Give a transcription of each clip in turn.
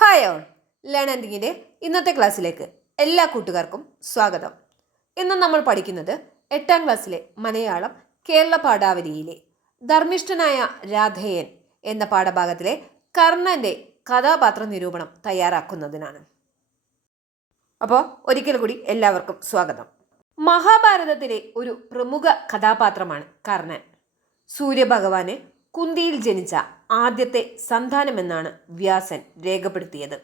Hi all learn ഇന്നത്തെ ക്ലാസ്സിലേക്ക് എല്ലാ കൂട്ടുകാർക്കും സ്വാഗതം. ഇന്ന് നമ്മൾ പഠിക്കുന്നത് എട്ടാം ക്ലാസ്സിലെ മലയാളം കേരള പാഠാവലിയിലെ ധർമ്മിഷ്ഠനായ രാധേയൻ എന്ന പാഠഭാഗത്തിലെ കർണന്റെ കഥാപാത്ര നിരൂപണം തയ്യാറാക്കുന്നതിനാണ്. അപ്പോൾ ഒരിക്കൽ കൂടി എല്ലാവർക്കും സ്വാഗതം. മഹാഭാരതത്തിലെ ഒരു പ്രമുഖ കഥാപാത്രമാണ് കർണൻ. സൂര്യഭഗവാന് കുന്തിയിൽ ജനിച്ച ആദ്യത്തെ സന്താനമെന്നാണ് വ്യാസൻ രേഖപ്പെടുത്തിയത്.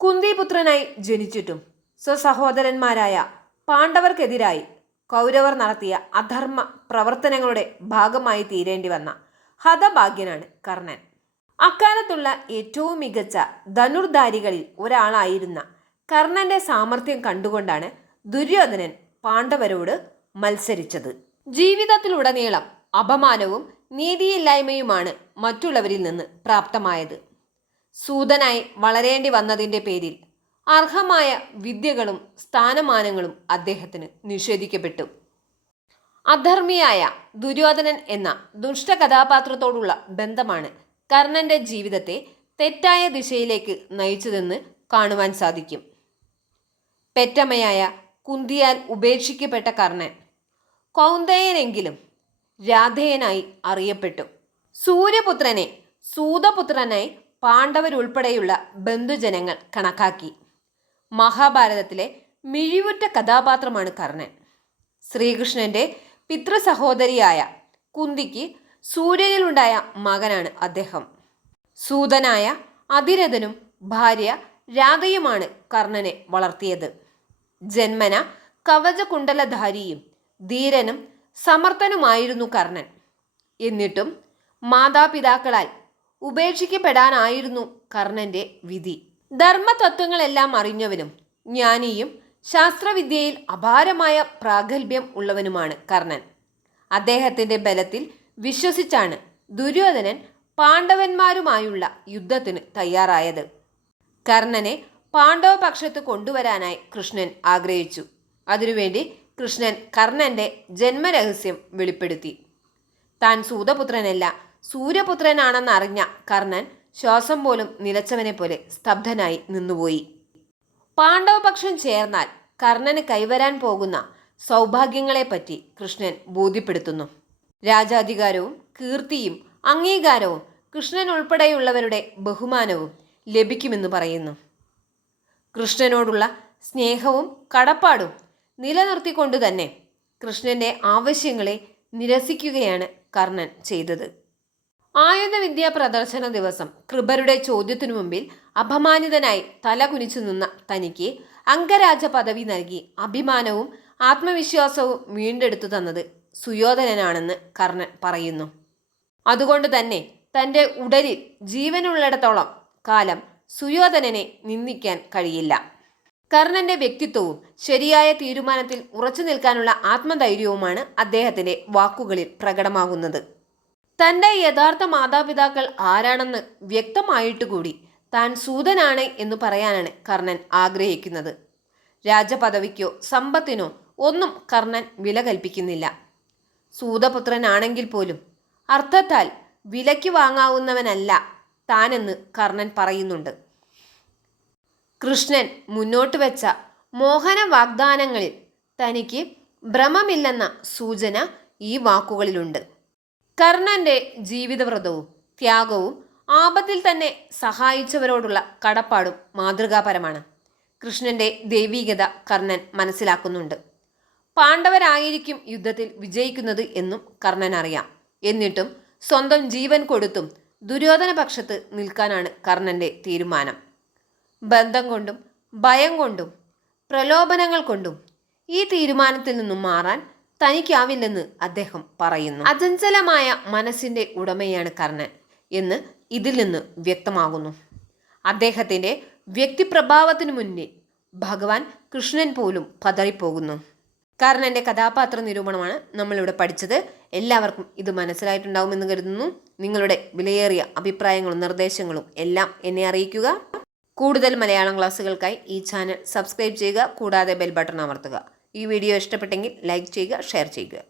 കുന്തിപുത്രനായി ജനിച്ചിട്ടും സ്വസഹോദരന്മാരായ പാണ്ഡവർക്കെതിരായി കൗരവർ നടത്തിയ അധർമ്മ പ്രവർത്തനങ്ങളുടെ ഭാഗമായി തീരേണ്ടി വന്ന ഹതഭാഗ്യനാണ് കർണൻ. അക്കാലത്തുള്ള ഏറ്റവും മികച്ച ധനുർധാരികളിൽ ഒരാളായിരുന്ന കർണന്റെ സാമർഥ്യം കണ്ടുകൊണ്ടാണ് ദുര്യോധനൻ പാണ്ഡവരോട് മത്സരിച്ചത്. ജീവിതത്തിലുടനീളം അപമാനവും നീതിയില്ലായ്മയുമാണ് മറ്റുള്ളവരിൽ നിന്ന് പ്രാപ്തമായത്. സൂതനായി വളരേണ്ടി വന്നതിന്റെ പേരിൽ അർഹമായ വിദ്യകളും സ്ഥാനമാനങ്ങളും അദ്ദേഹത്തിന് നിഷേധിക്കപ്പെട്ടു. അധർമ്മിയായ ദുര്യോധനൻ എന്ന ദുഷ്ട കഥാപാത്രത്തോടുള്ള ബന്ധമാണ് കർണന്റെ ജീവിതത്തെ തെറ്റായ ദിശയിലേക്ക് നയിച്ചതെന്ന് കാണുവാൻ സാധിക്കും. പെറ്റമ്മയായ കുന്തിയാൽ ഉപേക്ഷിക്കപ്പെട്ട കർണൻ കൗന്ദയനെങ്കിലും രാധേയനായി അറിയപ്പെട്ടു. സൂര്യപുത്രനെ സൂതപുത്രനായി പാണ്ഡവരുൾപ്പെടെയുള്ള ബന്ധുജനങ്ങൾ കണക്കാക്കി. മഹാഭാരതത്തിലെ മിഴിവുറ്റ കഥാപാത്രമാണ് കർണൻ. ശ്രീകൃഷ്ണന്റെ പിതൃസഹോദരിയായ കുന്തിക്ക് സൂര്യനിലുണ്ടായ മകനാണ് അദ്ദേഹം. സൂതനായ അതിരഥനും ഭാര്യ രാധയുമാണ് കർണനെ വളർത്തിയത്. ജന്മന കവചകുണ്ടലധാരിയും ധീരനും സമർത്ഥനുമായിരുന്നു കർണൻ. എന്നിട്ടും മാതാപിതാക്കളാൽ ഉപേക്ഷിക്കപ്പെടാനായിരുന്നു കർണന്റെ വിധി. ധർമ്മതത്വങ്ങളെല്ലാം അറിഞ്ഞവനും ജ്ഞാനിയും ശാസ്ത്രവിദ്യയിൽ അപാരമായ പ്രാഗൽഭ്യം ഉള്ളവനുമാണ് കർണൻ. അദ്ദേഹത്തിന്റെ ബലത്തിൽ വിശ്വസിച്ചാണ് ദുര്യോധനൻ പാണ്ഡവന്മാരുമായുള്ള യുദ്ധത്തിന് തയ്യാറായത്. കർണനെ പാണ്ഡവപക്ഷത്ത് കൊണ്ടുവരാനായി കൃഷ്ണൻ ആഗ്രഹിച്ചു. അതിനുവേണ്ടി കൃഷ്ണൻ കർണന്റെ ജന്മരഹസ്യം വെളിപ്പെടുത്തി. താൻ സൂതപുത്രനല്ല സൂര്യപുത്രനാണെന്നറിഞ്ഞ കർണൻ ശ്വാസം പോലും നിലച്ചവനെ പോലെ സ്തബ്ധനായി നിന്നുപോയി. പാണ്ഡവപക്ഷം ചേർന്നാൽ കർണന് കൈവരാൻ പോകുന്ന സൗഭാഗ്യങ്ങളെപ്പറ്റി കൃഷ്ണൻ ബോധ്യപ്പെടുത്തുന്നു. രാജാധികാരവും കീർത്തിയും അംഗീകാരവും കൃഷ്ണൻ ഉൾപ്പെടെയുള്ളവരുടെ ബഹുമാനവും ലഭിക്കുമെന്ന് പറയുന്നു. കൃഷ്ണനോടുള്ള സ്നേഹവും കടപ്പാടും നിലനിർത്തിക്കൊണ്ട് തന്നെ കൃഷ്ണന്റെ ആവശ്യങ്ങളെ നിരസിക്കുകയാണ് കർണൻ ചെയ്തത്. ആയുധവിദ്യാ പ്രദർശന ദിവസം കൃപരുടെ ചോദ്യത്തിനു മുമ്പിൽ അപമാനിതനായി തല കുനിച്ചു നിന്ന തനിക്ക് അംഗരാജ പദവി നൽകി അഭിമാനവും ആത്മവിശ്വാസവും വീണ്ടെടുത്തു തന്നത് സുയോധനനാണെന്ന് കർണൻ പറയുന്നു. അതുകൊണ്ട് തന്നെ തന്റെ ഉടലിൽ ജീവനുള്ളിടത്തോളം കാലം സുയോധനനെ നിന്ദിക്കാൻ കഴിയില്ല. കർണന്റെ വ്യക്തിത്വവും ശരിയായ തീരുമാനത്തിൽ ഉറച്ചു നിൽക്കാനുള്ള ആത്മധൈര്യവുമാണ് അദ്ദേഹത്തിന്റെ വാക്കുകളിൽ പ്രകടമാകുന്നത്. തന്റെ യഥാർത്ഥ മാതാപിതാക്കൾ ആരാണെന്ന് വ്യക്തമായിട്ട് കൂടി താൻ സൂതനാണ് എന്ന് പറയാനാണ് കർണൻ ആഗ്രഹിക്കുന്നത്. രാജപദവിക്കോ സമ്പത്തിനോ ഒന്നും കർണൻ വില കൽപ്പിക്കുന്നില്ല. സൂതപുത്രനാണെങ്കിൽ പോലും അർത്ഥത്താൽ വിലയ്ക്ക് വാങ്ങാവുന്നവനല്ല താനെന്ന് കർണൻ പറയുന്നുണ്ട്. കൃഷ്ണൻ മുന്നോട്ട് വെച്ച മോഹന വാഗ്ദാനങ്ങളിൽ തനിക്ക് ഭ്രമമില്ലെന്ന സൂചന ഈ വാക്കുകളിലുണ്ട്. കർണന്റെ ജീവിതവ്രതവും ത്യാഗവും ആപത്തിൽ തന്നെ സഹായിച്ചവരോടുള്ള കടപ്പാടും മാതൃകാപരമാണ്. കൃഷ്ണന്റെ ദൈവീകത കർണൻ മനസ്സിലാക്കുന്നുണ്ട്. പാണ്ഡവരായിരിക്കും യുദ്ധത്തിൽ വിജയിക്കുന്നത് എന്നും കർണൻ അറിയാം എന്നിട്ടും സ്വന്തം ജീവൻ കൊടുത്തും ദുര്യോധന പക്ഷത്ത് നിൽക്കാനാണ് കർണന്റെ തീരുമാനം. ബന്ധം കൊണ്ടും ഭയം കൊണ്ടും പ്രലോഭനങ്ങൾ കൊണ്ടും ഈ തീരുമാനത്തിൽ നിന്നും മാറാൻ തനിക്കാവില്ലെന്ന് അദ്ദേഹം പറയുന്നു. അചഞ്ചലമായ മനസ്സിന്റെ ഉടമയാണ് കർണൻ എന്ന് ഇതിൽ നിന്ന് വ്യക്തമാകുന്നു. അദ്ദേഹത്തിന്റെ വ്യക്തിപ്രഭാവത്തിനു മുന്നിൽ ഭഗവാൻ കൃഷ്ണൻ പോലും പതറിപ്പോകുന്നു. കർണന്റെ കഥാപാത്ര നിരൂപണമാണ് നമ്മളിവിടെ പഠിച്ചത്. എല്ലാവർക്കും ഇത് മനസ്സിലായിട്ടുണ്ടാവുമെന്ന് കരുതുന്നു. നിങ്ങളുടെ വിലയേറിയ അഭിപ്രായങ്ങളും നിർദ്ദേശങ്ങളും എല്ലാം എന്നെ അറിയിക്കുക. കൂടുതൽ മലയാളം ക്ലാസ്സുകൾക്കായി ഈ ചാനൽ സബ്സ്ക്രൈബ് ചെയ്യുക കൂടാതെ ബെൽ ബട്ടൺ അമർത്തുക. ഈ വീഡിയോ ഇഷ്ടപ്പെട്ടെങ്കിൽ ലൈക്ക് ചെയ്യുക ഷെയർ ചെയ്യുക.